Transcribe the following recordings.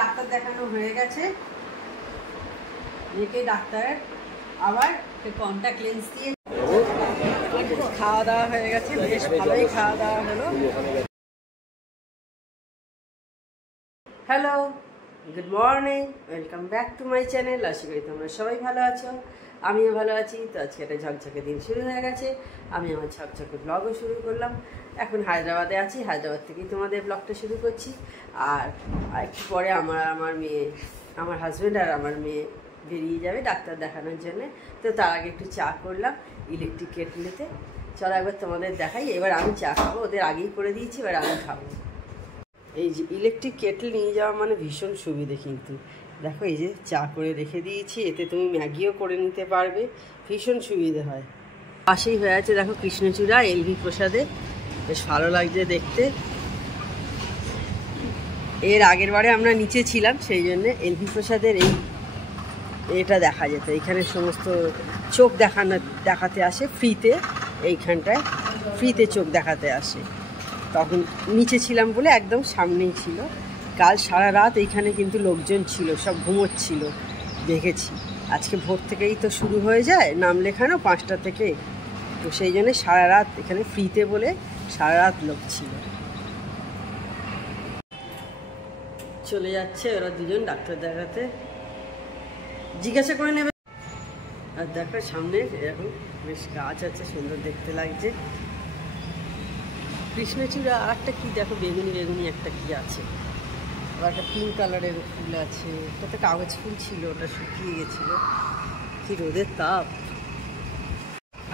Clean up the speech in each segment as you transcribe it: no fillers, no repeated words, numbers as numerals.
Doctor দেখানো হয়ে গেছে, মেয়েকে ডাক্তার আবার কন্ট্যাক্ট লেন্স দিয়ে খাওয়া দাওয়া হয়ে গেছে, বেশ ভালোই খাওয়া দাওয়া হলো। Hello, good morning, welcome back to my channel. আশা করি তোমরা সবাই ভালো আছো, আমিও ভালো আছি। তো আজকে একটা ঝকঝকে দিন শুরু হয়ে গেছে, আমি আমার ঝকঝকে ব্লগও শুরু করলাম। এখন হায়দ্রাবাদে আছি, হায়দ্রাবাদ থেকেই তোমাদের ব্লগটা শুরু করছি। আর একটু পরে আমার মেয়ে, আমার হাজব্যান্ড আর আমার মেয়ে বেরিয়ে যাবে ডাক্তার দেখানোর জন্যে। তো তার আগে একটু চা করলাম ইলেকট্রিক কেটলিতে। চলো একবার তোমাদের দেখাই। এবার আমি চা খাবো, ওদের আগেই করে দিয়েছি, এবার আমি খাবো। এই যে ইলেকট্রিক কেটল নিয়ে যাওয়া মানে ভীষণ সুবিধে, কিন্তু দেখো এই যে চা করে রেখে দিয়েছি, এতে তুমি ম্যাগিও করে নিতে পারবে, ভীষণ সুবিধে হয়। পাশেই হয়ে আছে দেখো কৃষ্ণচূড়া এলভি প্রসাদে, বেশ ভালো লাগছে দেখতে। এর আগের বারে আমরা নিচে ছিলাম, সেই জন্যে এলভি প্রসাদের এটা দেখা যেত। এইখানে সমস্ত চোখ দেখাতে আসে ফ্রিতে, এইখানটায় ফ্রিতে চোখ দেখাতে আসে। তখন নিচে ছিলাম বলে একদম সামনেই ছিল। কাল সারা রাত এইখানে কিন্তু লোকজন ছিল, সব ঘুমোচ্ছিল, দেখেছি। আজকে ভোর থেকেই তো শুরু হয়ে যায় নাম লেখানো, 5টা থেকে। তো সেই জন্য সারা রাত এখানে ফ্রিতে বলে সারা রাত লোক ছিল। চলে যাচ্ছে ওরা দুজন ডাক্তার দেখাতে, জিজ্ঞাসা করে নেবে। আর দেখো সামনে এরকম বেশ গাছ আছে, সুন্দর দেখতে লাগছে। কৃষ্ণচূড়া আর একটা কি দেখো, বেগুনি বেগুনি একটা কি আছে, আবার একটা পিঙ্ক কালারের ফুল আছে। ওটা তো কাগজ ফুল ছিল, ওটা শুকিয়ে গেছিলো, কি রোদের তাপ।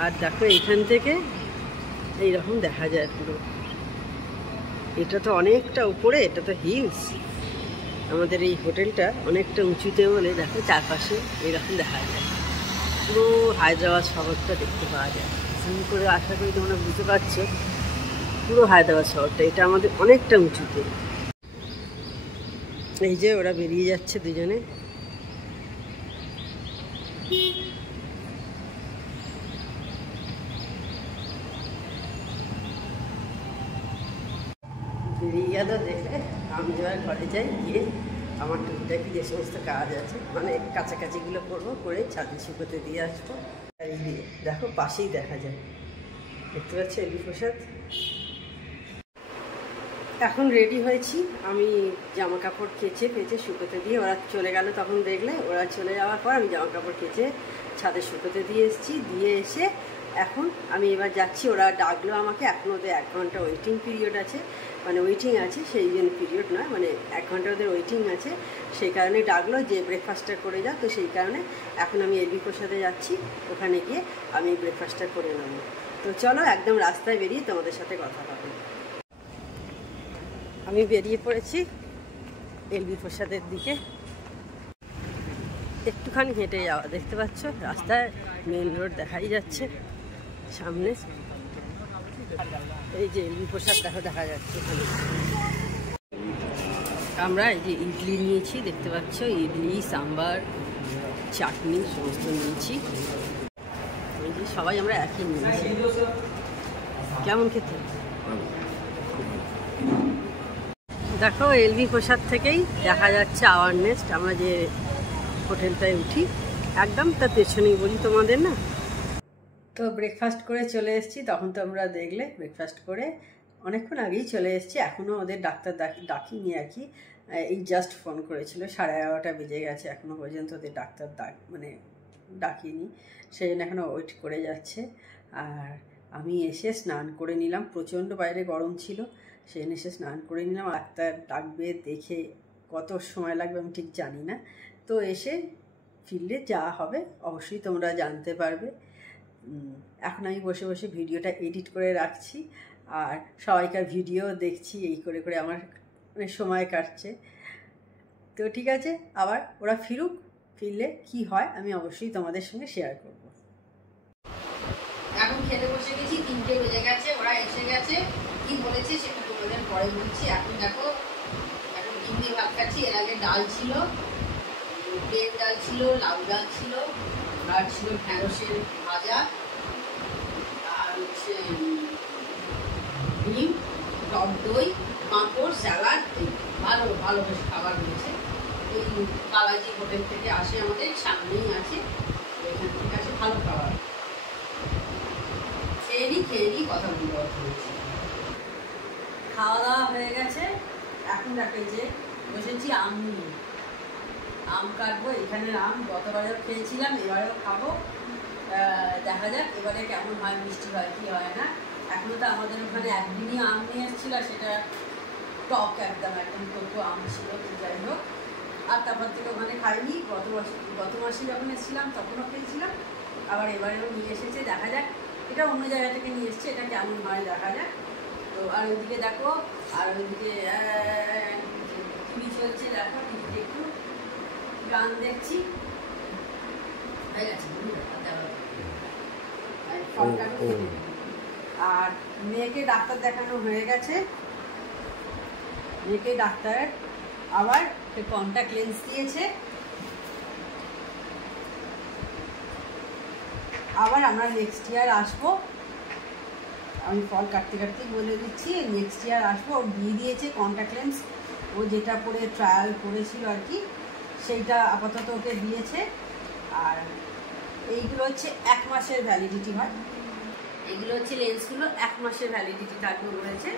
আর দেখো এইখান থেকে এইরকম দেখা যায় পুরো। এটা তো অনেকটা উপরে, এটা তো হিলস। আমাদের এই হোটেলটা অনেকটা উঁচুতে বলে দেখো চারপাশে এইরকম দেখা যায়, পুরো হায়দ্রাবাদ শহরটা দেখতে পাওয়া যায়। জুম করে আশা করি তোমরা বুঝতে পারছো, পুরো হায়দ্রাবাদ শহরটা। এটা আমাদের অনেকটা উঁচুতে। এই যে ওরা বেরিয়ে যাচ্ছে দুজনে। বেরিয়ে গেল দেখে আমি এবার ঘরে যাই, গিয়ে আমার টুকটাকি যে সমস্ত কাজ আছে, মানে কাছাকাছিগুলো করবো, করে ছাদে শুকোতে দিয়ে আসবো। আর এই দিয়ে দেখো পাশেই দেখা যায়, দেখতে পাচ্ছি এলভি প্রসাদ। এখন রেডি হয়েছি আমি, জামা কাপড় কেচে শুকোতে দিয়ে ওরা চলে গেল। তখন দেখলে ওরা চলে যাওয়ার পর আমি জামা কাপড় কেচে ছাদে শুকোতে দিয়ে এসেছি। দিয়ে এসে এখন আমি এবার যাচ্ছি, ওরা ডাকলো আমাকে। এখন ওদের 1 ঘন্টা ওয়েটিং পিরিয়ড আছে, মানে ওয়েটিং আছে, সেই জন্য পিরিয়ড নয়, মানে 1 ঘন্টা ওদের ওয়েটিং আছে। সেই কারণে ডাকলো যে ব্রেকফাস্টটা করে যাও। তো সেই কারণে এখন আমি এলভি প্রসাদে যাচ্ছি, ওখানে গিয়ে আমি ব্রেকফাস্টটা করে নেবো। তো চলো একদম রাস্তায় বেরিয়ে তোমাদের সাথে কথা হবে। আমি বেরিয়ে পড়েছি এলভি প্রসাদের দিকে। একটুখানি হেঁটে যাওয়া, দেখতে পাচ্ছ রাস্তায় মেন রোড দেখাই যাচ্ছে সামনে। এই যে এলভি প্রসাদ দেখো দেখা যাচ্ছে এখানে। আমরা এই যে ইডলি নিয়েছি, দেখতে পাচ্ছ ইডলি, সাম্বার, চাটনি সমস্ত নিয়েছি। এই যে সবাই আমরা একই নিয়েছি। কেমন খেতে? দেখো এলভি প্রসাদ থেকেই দেখা যাচ্ছে আওয়ার নেস্ট, আমরা যে হোটেলটায় উঠি একদম তার পেছনেই বলি তোমাদের না। তো ব্রেকফাস্ট করে চলে এসেছি। তখন তো আমরা দেখলে ব্রেকফাস্ট করে অনেকক্ষণ আগেই চলে এসেছি। এখনও ওদের ডাক্তার ডাকিনি আর কি, এই জাস্ট ফোন করেছিল, 11:30 বেজে গেছে, এখনও পর্যন্ত ওদের ডাক্তার মানে ডাকিনি, সেই জন্য এখনও ওয়েট করে যাচ্ছে। আর আমি এসে স্নান করে নিলাম, প্রচণ্ড বাইরে গরম ছিল, সেই জন্য এসে স্নান করে নিলাম। ডাক্তার ডাকবে, দেখে কত সময় লাগবে আমি ঠিক জানি না। তো এসে ফিরলে যা হবে অবশ্যই তোমরা জানতে পারবে। এখন আমি বসে বসে ভিডিওটা এডিট করে রাখছি, আর সবাইকার ভিডিও দেখছি, এই করে করে আমার মানে সময় কাটছে। তো ঠিক আছে, আবার ওরা ফিরলে কি হয় আমি অবশ্যই তোমাদের সঙ্গে শেয়ার করব। এখন খেতে বসে গেছি, 3টে বেজে গেছে, ওরা এসে গেছে। কি বলেছে সেটা তোমাদের পরে বলছি। এখন দেখো, এখন ডিম দিয়ে ভাত খাচ্ছি। এর আগে ডাল ছিল, প্লেন ডাল ছিল, লাউ ডাল ছিল, আর ছিল ঢ্যাঁড়সের ভাজা, আর হচ্ছে ডিম, টক দই, পাঁপড়, স্যালাড। ভালো ভালো বেশ খাবার হয়েছে। ওই বালাজি হোটেল থেকে আসে, আমাদের সামনেই আছে, ওইখান থেকে আসে, ভালো খাবার। খেয়ে নিই কথা বলবো। খাওয়া দাওয়া হয়ে গেছে, এখন দেখো যে বসেছি আম নিয়ে, আম কাটবো। এখানের আম গতবারেও খেয়েছিলাম, এবারেও খাবো। দেখা যাক এবারে কেমন হয়, মিষ্টি হয় কি হয় না। এখনো তো আমাদের ওখানে একদিনই আম নিয়ে এসেছিল, সেটা টক একদম টোটো আম ছিল, যাই হোক। আর তারপর থেকে ওখানে খাইনি। গত মাসে যখন এসেছিলাম তখনও খেয়েছিলাম, আবার এবারেও নিয়ে এসেছে। দেখা যাক, এটা অন্য জায়গা থেকে নিয়ে এসছে, এটা কেমন হয় দেখা যাক। তো আর ওইদিকে দেখো, আর ওইদিকে টিভি চলছে, দেখো টিভিতে একটু গান দেখছি, হয়ে গেছে। আর মেয়েকে ডাক্তার দেখানো হয়ে গেছে, মেয়েকে ডাক্তার আবার কন্ট্যাক্ট লেন্স দিয়েছে। আবার আমরা নেক্সট ইয়ার আসবো, আমি ফল কাটতেই বলে দিচ্ছি, নেক্সট ইয়ার আসবো। ও দিয়ে দিয়েছে কন্ট্যাক্ট লেন্স, ও যেটা পরে ট্রায়াল করেছিল আর কি, সেইটা আপাতত ওকে দিয়েছে। আর এইগুলো হচ্ছে 1 মাসের ভ্যালিডিটি হয়, এইগুলো হচ্ছে লেন্সগুলো 1 মাসের ভ্যালিডিটি থাকবে বলেছে।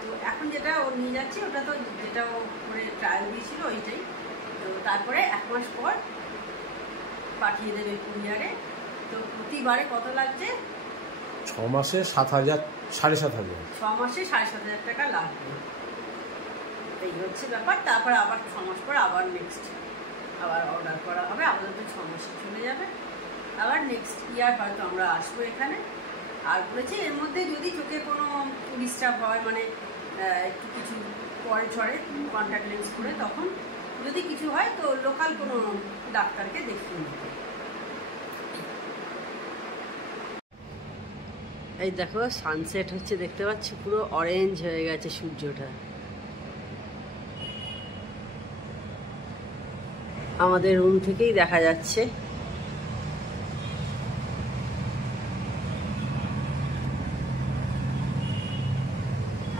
তো এখন যেটা ও নিয়ে যাচ্ছে ওটা তো যেটা ও করে ট্রায়াল দিয়েছিল ওইটাই। তো তারপরে 1 মাস পর পাঠিয়ে দেবে কুরিয়ারে। তো প্রতিবারে কত লাগছে? 6 মাসে 7,000, 7,500। 6 মাসে 7,500 টাকা লাগবে, এই হচ্ছে ব্যাপার। তারপরে আবার 6 মাস পর আবার নেক্সট আবার অর্ডার করা হবে, আপাতত 6 মাসে চলে যাবে। আবার নেক্সট ইয়ার হয়তো আমরা আসবো এখানে। আর বলেছি এর মধ্যে যদি চোখে কোনো ডিস্টার্ব হয়, মানে একটু কিছু পরে ছড়ে কন্ট্যাক্ট লেন্স করে, তখন যদি কিছু হয় তো লোকাল কোনো ডাক্তারকে দেখিয়ে নিতে। এই দেখো সানসেট হচ্ছে, দেখতে পাচ্ছি পুরো অরেঞ্জ হয়ে গেছে সূর্যটা। আমাদের রুম থেকেই দেখা যাচ্ছে।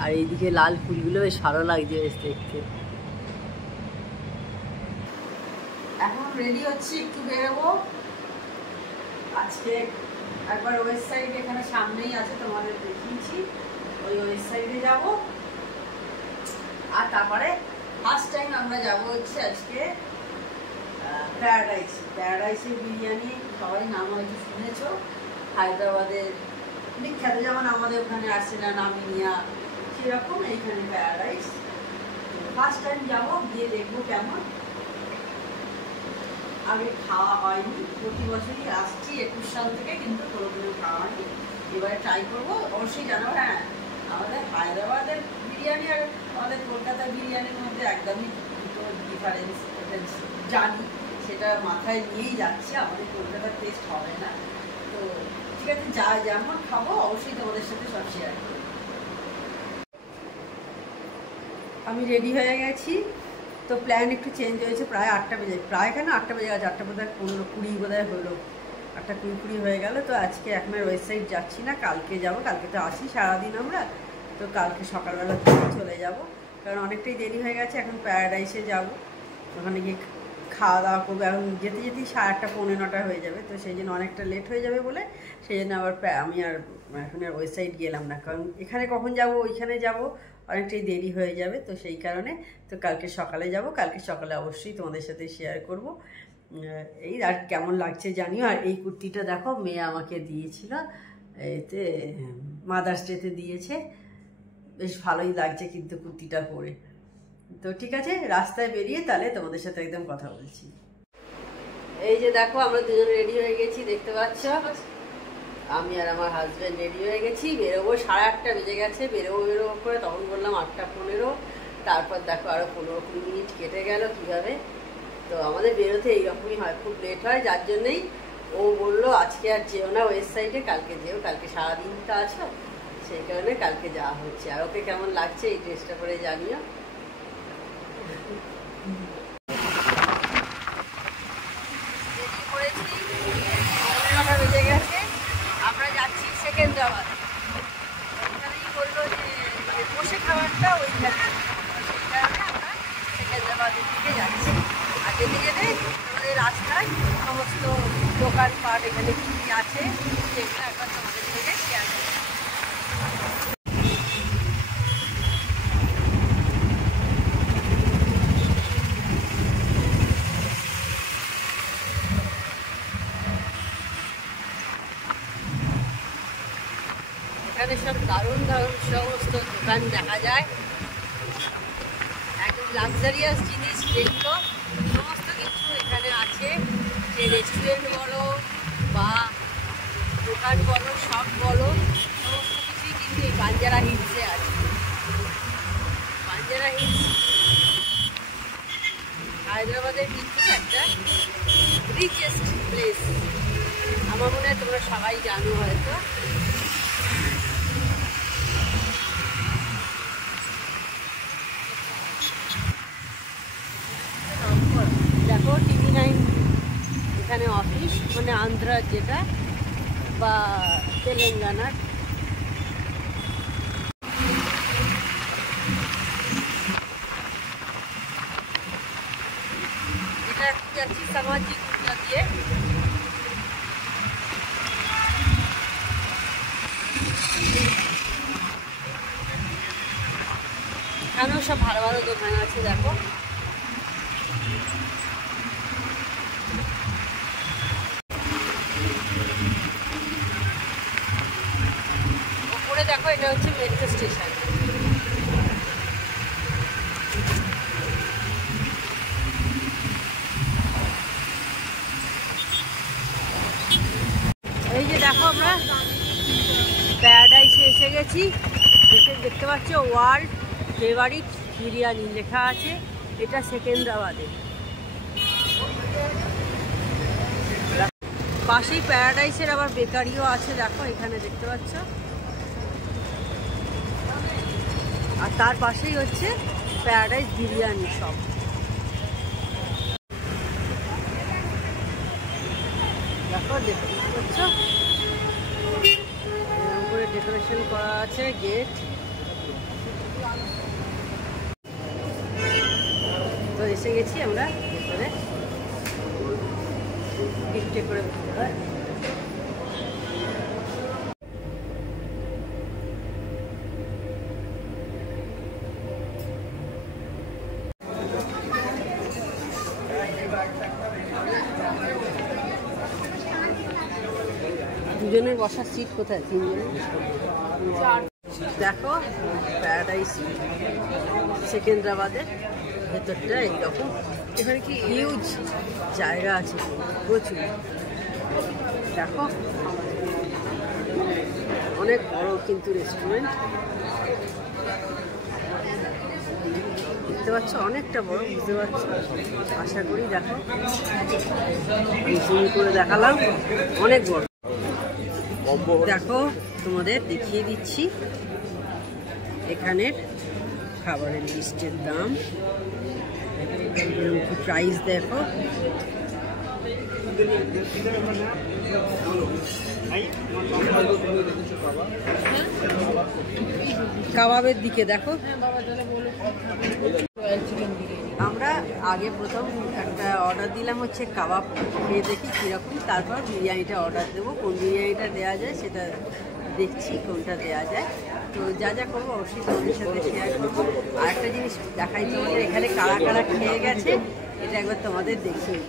আর এইদিকে লাল ফুলগুলো বেশ ভালো লাগছে বেশ দেখতে। এখন রেডি হচ্ছি, একটু বেরোবো। আজকে একবার ওয়েস্ট সাইড এখানে সামনেই আছে, তোমাদের দেখিয়েছি, ওই ওয়েস্ট সাইডে যাব। আর তারপরে ফার্স্ট টাইম আমরা যাব হচ্ছে আজকে প্যারাডাইসের বিরিয়ানি, সবাই নাম হয়তো শুনেছ, হায়দ্রাবাদের বিখ্যাত, যেমন আমাদের ওখানে আসে না নামিনিয়া, সেরকম এইখানে প্যারাডাইস। ফার্স্ট টাইম যাবো, গিয়ে দেখবো কেমন। আগে খাওয়া হয়নি, প্রতি বছরই আসছি 21 সাল থেকে, কিন্তু কোনোদিনও খাওয়া হয়নি, এবারে ট্রাই করবো। অবশ্যই জানো, হ্যাঁ আমাদের হায়দ্রাবাদের বিরিয়ানি আর আমাদের কলকাতার বিরিয়ানির মধ্যে একদমই দুটো ডিফারেন্স জানি, সেটা মাথায় নিয়েই যাচ্ছে, আমাদের কলকাতার টেস্ট হবে না। তো ঠিক আছে, যা যেমন খাবো অবশ্যই তোমাদের সাথে সব শেয়ার করবো। আমি রেডি হয়ে গেছি, তো প্ল্যান একটু চেঞ্জ হয়েছে। প্রায় 8টা বেজে, প্রায় কেন 8টা বেজে গেছে, 8টা বোধহয় 15-20 বোধহয় হলো, 8টা 20 হয়ে গেল। তো আজকে এখন আর ওয়েস্ট সাইড যাচ্ছি না, কালকে যাব। কালকে তো আসি সারাদিন আমরা, তো কালকে সকালবেলা থেকে চলে যাব, কারণ অনেকটাই দেরি হয়ে গেছে। এখন প্যারাডাইসে যাব, ওখানে গিয়ে খাওয়া দাওয়া করবো। এখন যেতে 8:30 পৌনে 9 হয়ে যাবে, তো সেই জন্য অনেকটা লেট হয়ে যাবে বলে সেই জন্য আবার আমি আর এখন আর ওয়েস্ট সাইড গেলাম না, কারণ এখানে কখন যাব ওইখানে যাব, অনেকটাই দেরি হয়ে যাবে। তো সেই কারণে তো কালকে সকালে যাব, কালকে সকালে অবশ্যই তোমাদের সাথে শেয়ার করব। এই আর কেমন লাগছে জানিও। আর এই কুর্তিটা দেখো, মেয়ে আমাকে দিয়েছিল, এতে মাদার্স ডেতে দিয়েছে, বেশ ভালোই লাগছে কিন্তু কুর্তিটা পরে। তো ঠিক আছে, রাস্তায় বেরিয়ে তাহলে তোমাদের সাথে একদম কথা বলছি। এই যে দেখো আমরা দুজন রেডি হয়ে গেছি, দেখতে পাচ্ছ, আমি আর আমার হাজব্যান্ড রেডি হয়ে গেছি, বেরোবো। 8:30 বেজে গেছে, বেরোবো করে তখন বললাম 8:15, তারপর দেখো আরো 15-20 মিনিট কেটে গেল কিভাবে। তো আমাদের বেরোতে এইরকমই হয়, খুব লেট হয়, যার জন্যই ও বললো আজকে আর যেও না ওয়েস্ট সাইডে, কালকে যেও, কালকে সারাদিনটা আছো, সেই কারণে কালকে যাওয়া হচ্ছে। আর ওকে কেমন লাগছে এই ড্রেসটা পরে জানিও। বেজে গেছে, আমরা যাচ্ছি সেকেন্দ্রাবাদ। ওখানেই বললো যে বসে খাবারটা ওইখানে, সেই কারণে আমরা সেকেন্দ্রাবাদে দিকে যাচ্ছি। আর যেতে যেতে আমাদের রাস্তায় সমস্ত দোকানপাট এখানে কী কী আছে সেগুলো একবার তোমাদের সঙ্গে শেয়ার করবো। এখানে সব দারুণ দারুণ সমস্ত দোকান দেখা যায়, একদম লাক্সারিয়াস জিনিস যেগুলো সমস্ত কিছু এখানে আছে। যে রেস্টুরেন্ট বলো বা দোকান বলো, শপ বলো, সমস্ত কিছুই কিন্তু এই বাঞ্জারা হিলসে আছে। বাঞ্জারা হিলস হায়দ্রাবাদের কিন্তু একটা রিচেস্ট প্লেস, আমার মনে হয় তোমরা সবাই জানো হয়তো। দেখো TV9 এখানে অফিস, মানে আন্ধ্রার যেটা বা তেলেঙ্গানার। এটা যাচ্ছি সামাজিক উদ্যোগ দিয়ে। এখানেও সব ভালো ভালো দোকান আছে দেখো। ওপরে দেখো এটা হচ্ছে মেট্রো স্টেশন। এই যে দেখো আমরা প্যারাডাইসে এসে গেছি। দেখতে পাচ্ছ ওয়ার্ল্ড ফেভারিট বিরিয়ানি লেখা আছে, এটা সেকেন্দ্রাবাদে। পাশেই প্যারাডাইসের আবার বেকারিও আছে দেখো, এখানে দেখতে পাচ্ছ। আর তার পাশেই হচ্ছে প্যারাডাইস বিরিয়ানি শপ। দেখো দেখতে পাচ্ছ উপরে ডেকোরেশন করা আছে, গেট। তো এসে গেছি আমরা ভেতরে, গিফটে করে বসতে হয়। দুজনের বসার সিট কোথায়? তিনজনের। দেখো প্যারাডাইস সেকেন্দ্রাবাদের ভেতরটা এইরকম। এখানে কি হিউজ জায়গা আছে, প্রচুর। দেখো অনেক বড় কিন্তু রেস্টুরেন্ট, দেখতে পাচ্ছ অনেকটা বড়, বুঝতে পারছো? আশা করি দেখো জুম করে দেখালাম, অনেক বড়। দেখো তোমাদের দেখিয়ে দিচ্ছি এখানের খাবারের লিস্টের দাম, প্রাইস দেখো। কাবাবের দিকে দেখো। আমরা আগে প্রথম একটা অর্ডার দিলাম হচ্ছে কাবাব, খেয়ে দেখি কীরকম, তারপর বিরিয়ানিটা অর্ডার দেবো। কোন বিরিয়ানিটা দেওয়া যায় সেটা দেখছি, কোনটা দেওয়া যায়। তো যা যা করবো অবশ্যই তোমাদের সাথে শেয়ার করবো। আর একটা জিনিস দেখাই তোমাদের, এখানে কারা কারা খেয়ে গেছে এটা একবার তোমাদের দেখিয়ে।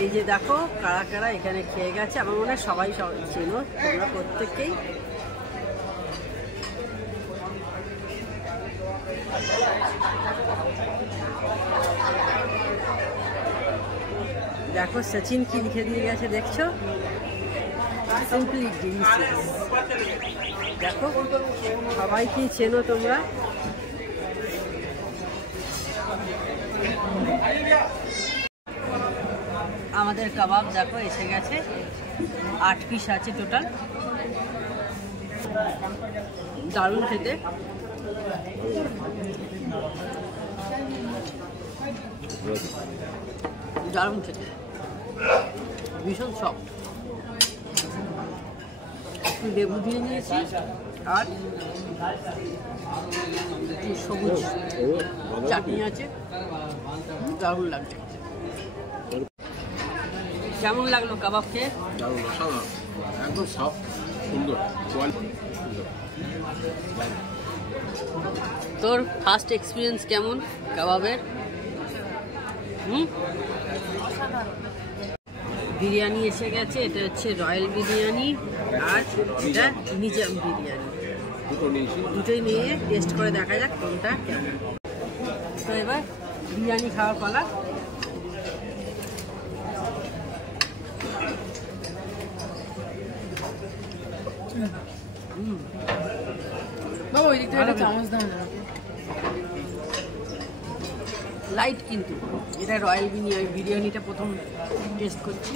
এই যে দেখো কারা কারা এখানে খেয়ে গেছে, আমার মনে হয় সবাই চেনো তোমরা প্রত্যেককেই। দেখো সচিন কি লিখে দিয়ে গেছে দেখছো, সিম্পলি ডিলিশিয়াস। দেখো সবাইকে চেনো তোমরা। আমাদের কাবাব দেখো এসে গেছে, 8 পিস আছে টোটাল, দারুণ খেতে। দারুণ খেতে, ভীষণ সফট। একটু লেবু দিয়ে নিয়েছি আর সবুজ চাটনি আছে, দারুণ লাগছে। কেমন লাগলো কাবাব খেয়ে? দারুণ, অসাধারণ, একদম সব সুন্দর। তোর ফার্স্ট এক্সপিরিয়েন্স কেমন কাবাবের? বিরিয়ানি এসে গেছে, এটা হচ্ছে রয়্যাল বিরিয়ানি আর এটা নিজাম বিরিয়ানি। দুটোই নিয়ে টেস্ট করে দেখা যাক কোনটা কেমন। তো এবার বিরিয়ানি খাওয়ার পালা। বাবা ওই দিকটা একটা চামচ দাও না। লাইট কিন্তু এটা রয়্যাল বিরিয়ানিটা প্রথম টেস্ট করছি,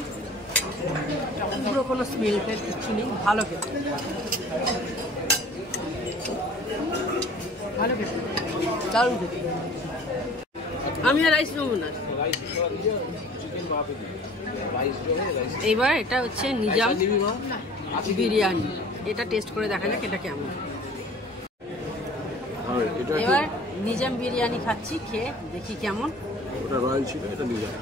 পুরো কোনো স্মেল ফেল কিছু নেই, ভালো খেতে, ভালো খেতে, দারুণ খেতে। আমি আর রাইস নেবো না। এবার এটা হচ্ছে নিজাম বিরিয়ানি, এটা টেস্ট করে দেখা যাক এটা কেমন। এবার নিজাম বিরিয়ানি খাচ্ছি, খেয়ে দেখি কেমন। ওটা রয়্যাল ছিল, এটা নিজাম।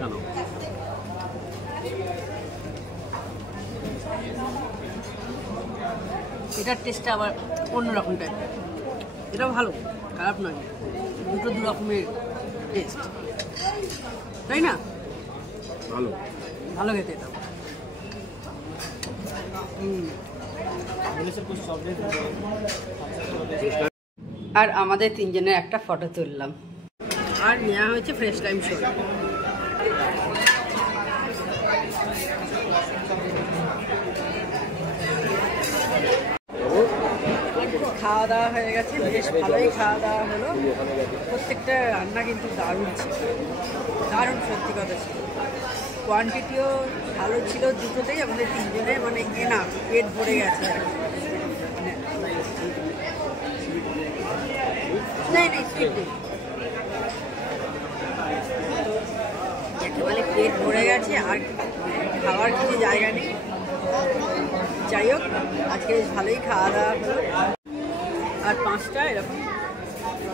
কেন এটার টেস্টটা আবার অন্যরকম টাইপ, এটাও ভালো, খারাপ নয়, দুটো দু রকমের টেস্ট, তাই না? ভালো, ভালো খেতে এটা। আর আমাদের তিনজনের একটা ফটো তুললাম, আর নেওয়া হয়েছে ফ্রেশ টাইম শো। খাওয়া দাওয়া হয়ে গেছে, বেশ ভালোই খাওয়া দাওয়া হলো। প্রত্যেকটা রান্না কিন্তু দারুণ ছিল, দারুণ, সত্যি কথা ছিল। কোয়ান্টিটিও ভালো ছিল দুটোতেই, আমাদের তিনজনে মানে এনাফ, পেট ভরে গেছে। একেবারে পেট ভরে গেছে, আর খাওয়ার কিছু জায়গা নেই। যাই হোক, আজকে বেশ ভালোই খাওয়া দাওয়া হলো। আর 5টা এরকম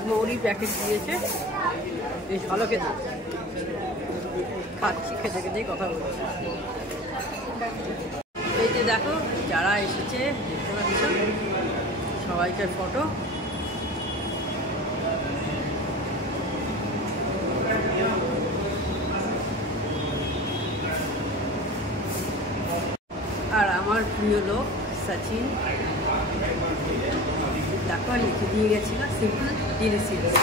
মৌরি প্যাকেট দিয়েছে, বেশ ভালো খেতে। খাচ্ছি, খেতে খেতেই কথা বলছি। এই যে দেখো যারা এসেছে, দেখতে পাচ্ছ সবাইকার ফটো। আর আমার প্রিয় লোক সচিন, দেখো লিখে দিয়ে গেছিল সিম্পল ডিলিশিয়াস।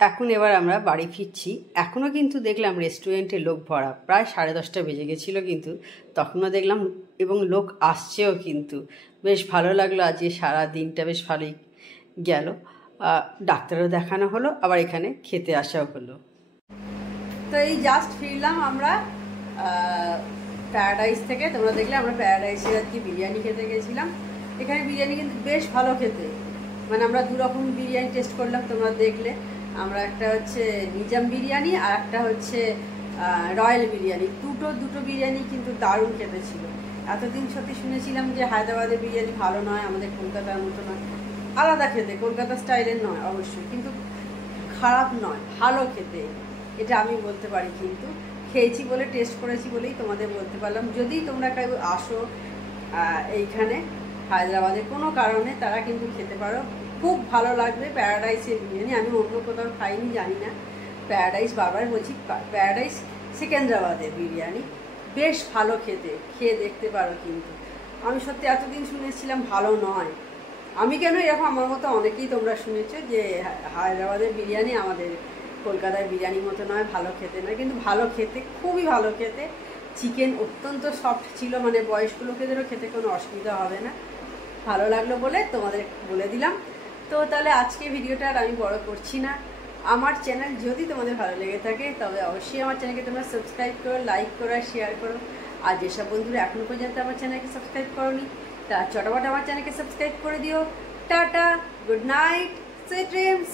এখন এবার আমরা বাড়ি ফিরছি। এখনও কিন্তু দেখলাম রেস্টুরেন্টে লোক ভরা, প্রায় 10:30 বেজে গেছিলো কিন্তু তখনও দেখলাম, এবং লোক আসছেও কিন্তু। বেশ ভালো লাগলো, আজকে সারা দিনটা বেশ ভালোই গেল। ডাক্তারও দেখানো হলো, আবার এখানে খেতে আসাও হলো। তো এই জাস্ট ফিরলাম আমরা প্যারাডাইস থেকে। তোমরা দেখলে আমরা প্যারাডাইসে আজকে বিরিয়ানি খেতে গেছিলাম। এখানে বিরিয়ানি কিন্তু বেশ ভালো খেতে, মানে আমরা 2 রকম বিরিয়ানি টেস্ট করলাম, তোমরা দেখলে। আমরা একটা হচ্ছে নিজাম বিরিয়ানি আর একটা হচ্ছে রয়্যাল বিরিয়ানি। দুটো বিরিয়ানি কিন্তু দারুণ খেতে ছিল। এতদিন সত্যি শুনেছিলাম যে হায়দ্রাবাদের বিরিয়ানি ভালো নয়, আমাদের কলকাতার মতো নয়, আলাদা খেতে, কলকাতা স্টাইলের নয় অবশ্যই, কিন্তু খারাপ নয়, ভালো খেতে, এটা আমি বলতে পারি। কিন্তু খেয়েছি বলে, টেস্ট করেছি বলেই তোমাদের বলতে পারলাম। যদি তোমরা কেউ আসো এইখানে হায়দ্রাবাদে কোনো কারণে, তারা কিন্তু খেতে পারো, খুব ভালো লাগবে প্যারাডাইসের বিরিয়ানি। আমি অন্য কোথাও খাইনি, জানি না। প্যারাডাইস, বারবার বলছি, প্যারাডাইস সেকেন্দ্রাবাদের বিরিয়ানি বেশ ভালো খেতে, খেয়ে দেখতে পারো। কিন্তু আমি সত্যি এতদিন শুনেছিলাম ভালো নয়। আমি কেন, এরকম আমার মতো অনেকেই তোমরা শুনেছো যে হায়দ্রাবাদের বিরিয়ানি আমাদের কলকাতার বিরিয়ানির মতো নয়, ভালো খেতে নয়, কিন্তু ভালো খেতে, খুবই ভালো খেতে। চিকেন অত্যন্ত সফট ছিল, মানে বয়স্ক লোকেদেরও খেতে কোনো অসুবিধা হবে না। ভালো লাগলো বলে তোমাদের বলে দিলাম। তো তাহলে আজকে ভিডিওটা আর আমি বড় করছি না। আমার চ্যানেল যদি তোমাদের ভালো লেগে থাকে তবে অবশ্যই আমার চ্যানেলকে তোমরা সাবস্ক্রাইব করো, লাইক করো আর শেয়ার করো। আর যেসব বন্ধুরা এখনও পর্যন্ত আমার চ্যানেলকে সাবস্ক্রাইব করোনি, তা চটাপট আমার চ্যানেলকে সাবস্ক্রাইব করে দিও। Tata, good night, sweet dreams.